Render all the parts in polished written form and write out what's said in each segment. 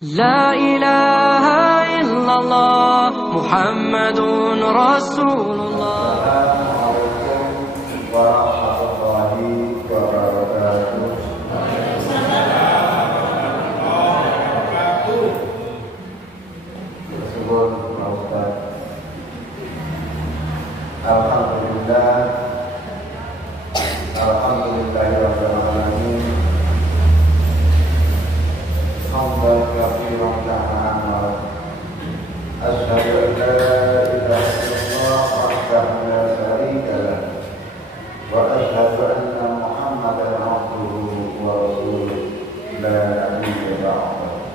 لا إله إلا الله محمد رسول الله. Assalamualaikum warahmatullahi wabarakatuh. Bersyukur Pak Ustaz. Alhamdulillah. Alhamdulillahirabbil alamin. Hamdan katsiran ta'ala. Asyhadu an la ilaha illallah wahdahu la syarika lah. Wa asyhadu anna Muhammadan abduhu wa rasuluh la nabiyya ba'dahu.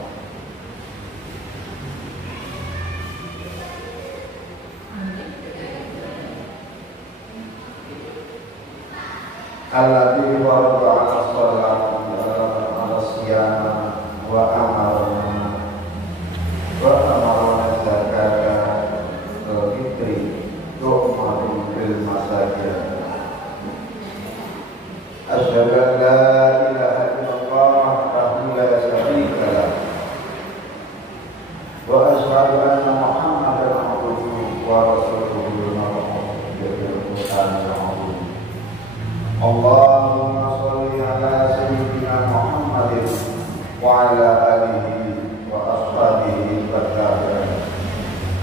Alladzi warada 'ala sholati wa 'ala siyam wa amarna zakata wal fitri tu'minu bil masajid. Asyhadu an la ilaha illallah wahdahu la syarika lah. Wa asyhadu anna Muhammadan abduhu wa rasuluhu Allahumma sholli ala sayyidina Muhammadin wa ala alihi wa ashabihi wa tabi'in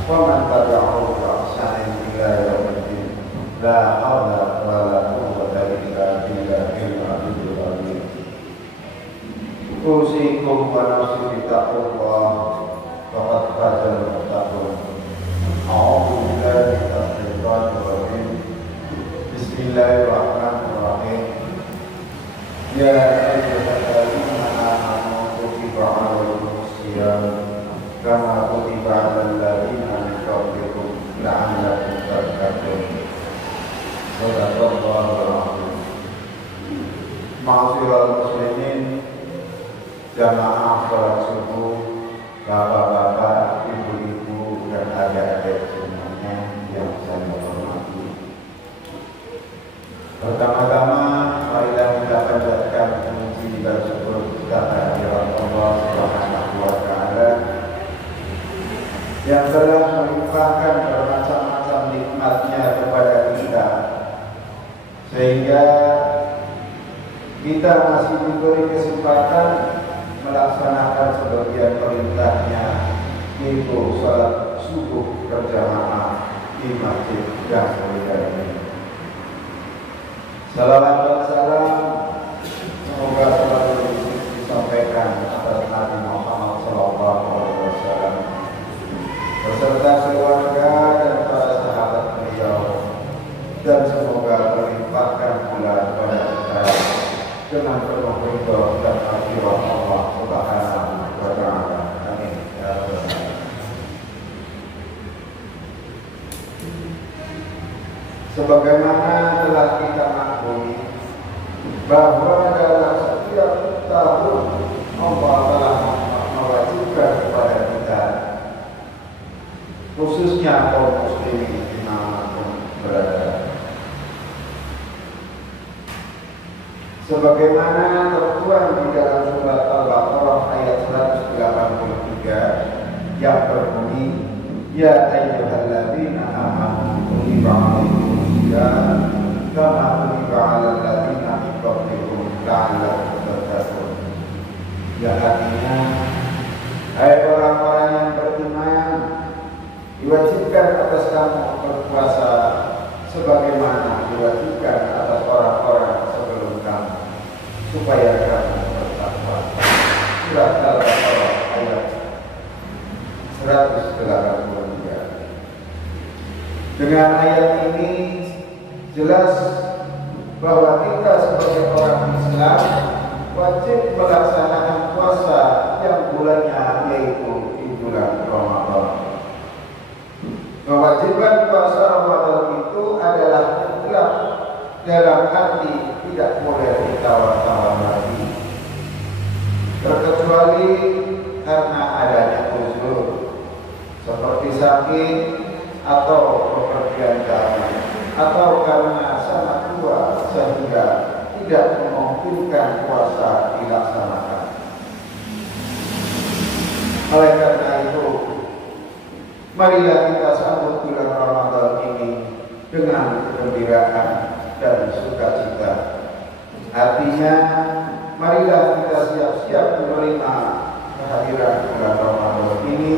wa man tabi'ahu bi ihsanin ila yaumiddin. La haula wa la quwwata illa billahil aliyyil azim. Usikum wa nafsi bi taqwallah faqad fazal muttaqun. A'udzu billahi minash shaitanir rajim. Bismillahirrahmanirrahim. Ya ayyuhalladzina amanu kutiba 'alaikumus shiyam kama kutiba 'alal ladzina min qablikum la'allakum tattaqun. Shadaqallahul 'azim. Ma'asyiral muslimin, jamaah salat subuh, bapak-bapak, ibu-ibu dan adik-adik semuanya yang saya hormati. Pertama-tama marilah kita panjatkan puji dan syukur kita kehadirat Allah Subhanahu wa taala yang telah melimpahkan bermacam-macam nikmat-Nya kepada kita sehingga kita masih diberi kesempatan melaksanakan sebagian perintah-Nya, yaitu salat subuh berjamaah di masjid yang mulia ini. Salawat dan salam semoga selalu disampaikan atas Nabi Muhammad SAW beserta keluarga dan para sahabat beliau, dan semoga melimpahkan pula kepada kita dengan penuh ridho dan rahmat Allah Subhanahu wa taala. Amin ya rabbal alamin. Sebagaimana telah kita maklumi bahwa dalam setiap tahun Allah telah mewajibkan kepada kita, khususnya kaum muslimin dimanapun berada, sebagaimana tertuang di dalam surat Al-Baqarah ayat 183 yang berbunyi, Ya ayyuhalladzina amanu kutiba 'alaikumus shiyam kama kutiba 'alal ladzina min qablikum la'allakum tattaqun. Yang artinya, hai orang-orang yang beriman, diwajibkan atas kamu berpuasa sebagaimana diwajibkan atas orang-orang sebelum kamu, supaya kamu bertakwa. Surat Al-Baqarah ayat 183. Dengan ayat ini jelas bahwa kita sebagai orang Islam wajib melaksanakan puasa yang bulannya yaitu di bulan Ramadan. Kewajiban puasa Ramadan itu adalah mutlak, dalam arti tidak boleh ditawar-tawar lagi, terkecuali karena adanya uzur seperti sakit atau bepergian jauh, atau karena sangat tua sehingga tidak memungkinkan puasa dilaksanakan. Oleh karena itu, marilah kita sambut bulan Ramadan ini dengan kegembiraan dan sukacita. Artinya, marilah kita siap-siap menerima kehadiran bulan Ramadan ini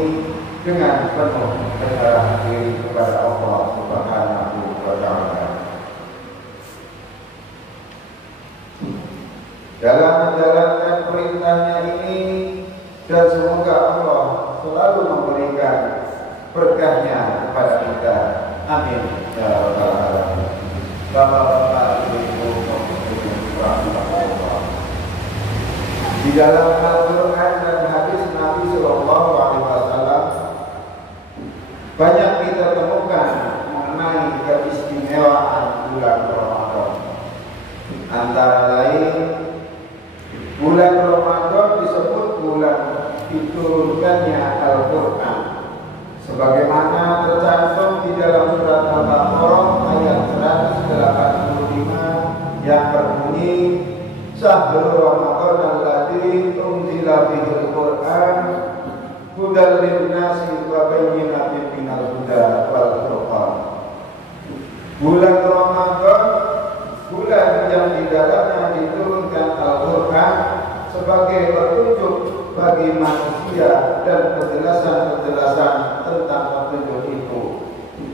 dengan penuh penyerahan diri kepada Allah Subhanahu wa Ta'ala. Dalam menjalankan perintahnya ini, dan semoga Allah selalu memberikan berkahnya kepada kita. Amin ya rabbal alamin. Bapak-bapak, ibu-ibu, rahmatullah. Di dalam Al-Quran dan hadis Nabi Sallallahu Alaihi Wasallam banyak kita temukan mengenai keistimewaan bulan Ramadan. Antara lain, bulan Ramadan disebut bulan diturunkannya Al-Quran, sebagaimana tercantum di dalam surat Al-Baqarah ayat 185 yang berbunyi, Syahrul Ramadan alladzi unzila fihil Qur'an hudan lin-nasi wa bayyinatin minal huda wal furqan. Bulan Ramadan, bulan yang di dalamnya diturunkan Al-Quran sebagai petunjuk bagi manusia dan penjelasan-penjelasan tentang petunjuk itu,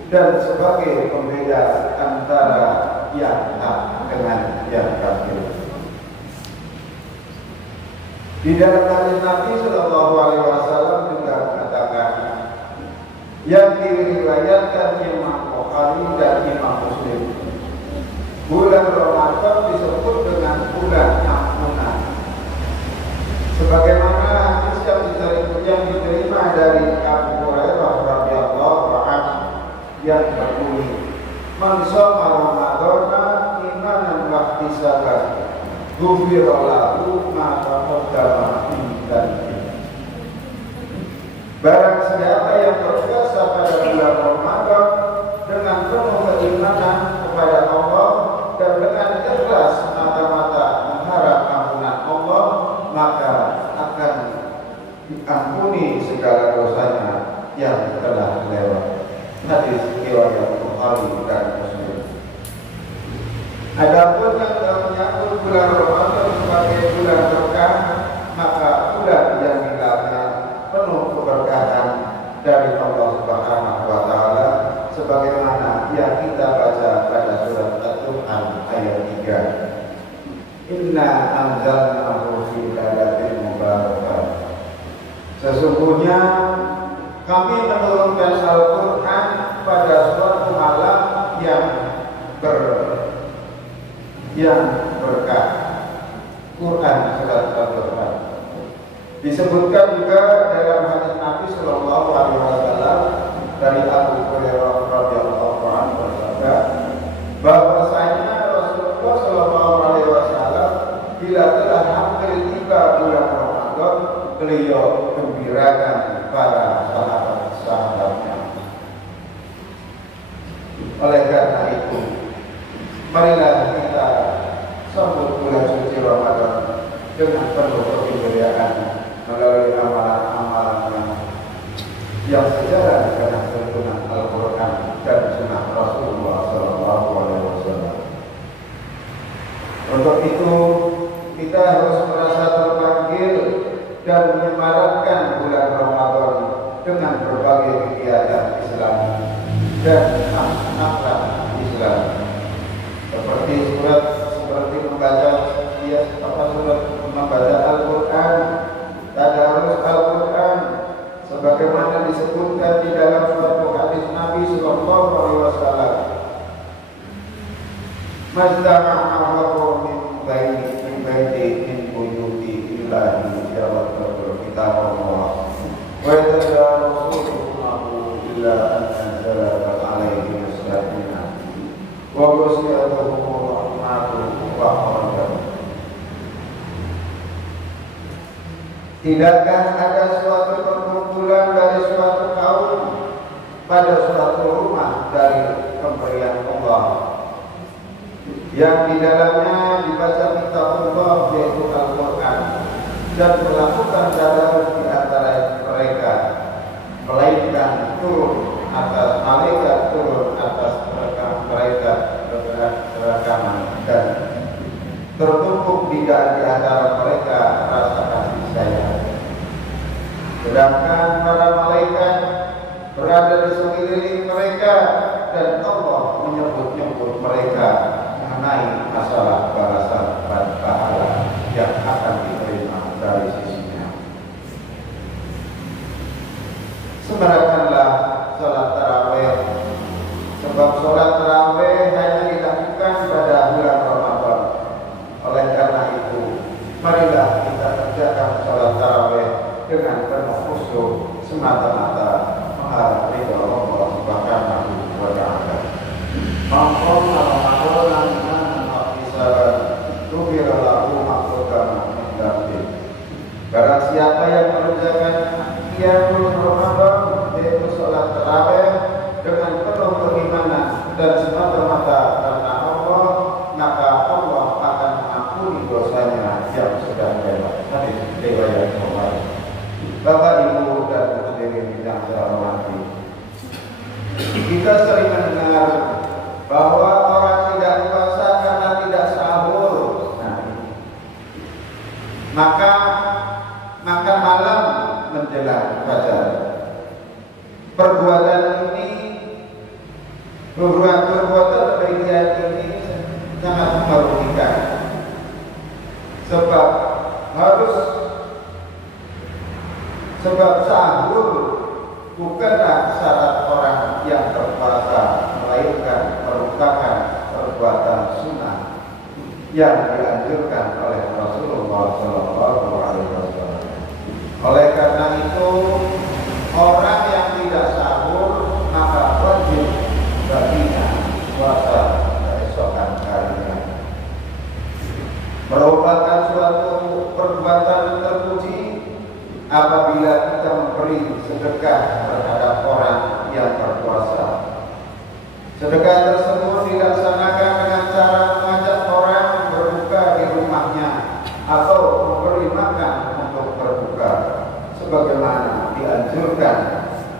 dan sebagai pembeda antara yang hak dengan yang kafir. Di dalam hadis Nabi Sallallahu Alaihi Wasallam juga mengatakan, yang diriwayatkan Imam Bukhari dan Imam Muslim, bulan Ramadan disebut dengan bulan ampunan, sebagaimana hadis yang diterima dari Abu Hurairah radhiyallahu anhu yang berbunyi, Man shoma Ramadana imanan wa ihtisaban ghufira lahu ma taqaddama min dhanbihi. Barang siapa yang berpuasa pada bulan Ramadan dengan penuh keimanan kepada Allah dan dengan ikhlas mata-mata mengharap ampunan Allah, maka akan diampuni segala dosanya yang telah lewat. Hadis riwayat Bukhari dan Muslim. Adapun yang menyambut bulan Ramadan sebagai bulan berkah, maka bulan yang dilakukan penuh keberkahan dari Allah Subhanahu wa Ta'ala, sebagaimana yang kita baca pada surat At-Tuhan ayat 3. Inna anzalnahu fi lailatin mubarakah. Sesungguhnya kami menurunkan Al-Quran pada suatu malam yang berkah. Quran surat Al-Quran disebutkan juga dalam hadis Nabi Sallallahu Alaihi Wasallam dari Abu Hurairah radhiyallahu anhu bersabda, bahwasanya Rasulullah Sallallahu Alaihi Wasallam bila telah hampir tiba bulan Ramadan, beliau gembirakan para sahabat-sahabatnya. Oleh karena itu, marilah kita sambut bulan suci Ramadan dengan penuh kegembiraan melalui amalan-amalan yang sejalan dengan tuntunan Al-Quran dan Sunnah Rasulullah Sallallahu Alaihi Wasallam. Untuk itu, kita harus merasa terpanggil dan menyemarakkan bulan Ramadan dengan berbagai kegiatan Islam dan akhlak Islam, seperti membaca Al-Quran, tadarus Al-Quran, sebagaimana disebutkan di dalam suatu hadis Nabi Sallallahu Alaihi Wasallam. Mazdama'a min baiti min buyuti illahi yawakul kitab Allah wa yatadarasuhu illa an anzala alaihi muslimina wa wasiyatuhu rahmatu wa barakatuh. Tidakkah ada suatu perkumpulan dari suatu kaum pada suatu rumah dari pemberian Allah yang di dalamnya dibaca kitab Allah yaitu Al-Quran, dan melakukan tadarus di antara mereka sedangkan para malaikat berada di sekeliling mereka dan Allah menyebut-nyebut mereka mengenai masalah balasan dan pahala yang akan diterima dari sisinya. Semarakanlah sholat tarawih, sebab sholat tarawih hanya dilakukan pada bulan Ramadan. Oleh karena itu, marilah kita kerjakan sholat tarawih dengan penuh khusyuk semata-mata mengharap ridha Allah Subhanahu wa Ta'ala. Maqam Ramadan al-Ihsan tughfir lahu maqdama min dhanbi. Barang siapa yang mengerjakan qiyamul Ramadan, yaitu sholat tarawih dengan penuh keimanan dan semata-mata karena Allah, maka Allah akan mengampuni dosanya yang sudah lewat. Hadis riwayat Bukhari. Bapak, Ibu, dan hadirin yang saya hormati, kita sering mendengar bahwa orang tidak puasa karena tidak sahur. Maka makan malam menjelang fajar. Perbuatan bagian ini sangat merugikan, sebab sahur bukanlah syarat orang yang berpuasa, melainkan merupakan perbuatan sunnah yang dianjurkan oleh Rasulullah SAW. Oleh karena itu, orang yang tidak sahur maka wajib baginya puasa keesokan harinya. Merupakan suatu perbuatan terpuji apabila kita memberi sedekah terhadap orang yang berpuasa. Sedekah tersebut dilaksanakan dengan cara mengajak orang berbuka di rumahnya atau memberi makan untuk berbuka, sebagaimana dianjurkan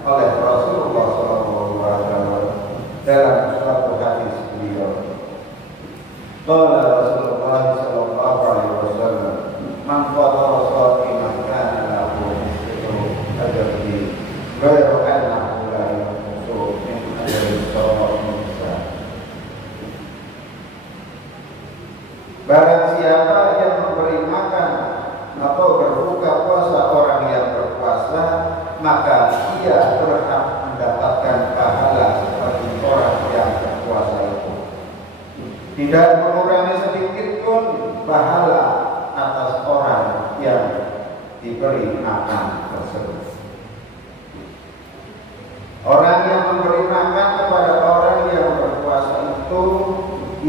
oleh Rasulullah SAW dalam suatu hadis beliau. Qala Rasulullah SAW, man fatara sha'iman kana lahu mithlu ajrihi ghayra annahu la yanqusu min ajri sha'imin. Barang siapa yang memberi makan atau berbuka puasa orang yang berpuasa, maka ia berhak mendapatkan pahala seperti orang yang berpuasa itu. Tidak mengurangi sedikit pun pahala atas orang yang diberi makan tersebut. Orang yang memberi makan kepada orang yang berpuasa itu,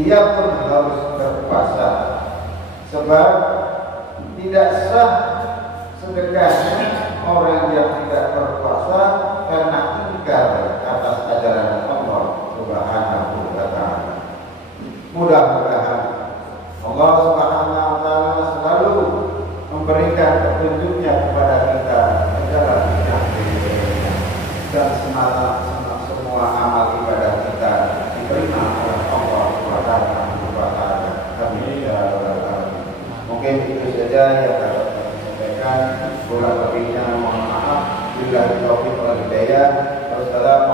ia pun harus berpuasa, sebab tidak sah sedekahnya orang yang tidak berpuasa karena ingkar atas ajaran Allah Subhanahu wa Ta'ala. Mudah-mudahan Allah Subhanahu wa Ta'ala selalu memberikan petunjuknya kepada kita agar yang diberikan, dan semua amal ibadah kita diterima oleh Allah Subhanahu wa Ta'ala. Amin ya rabbal alamin. Mungkin itu saja yang dapat kami sampaikan. Kurang lebihnya mohon maaf. Billahi taufiq wal hidayah. Wassalamu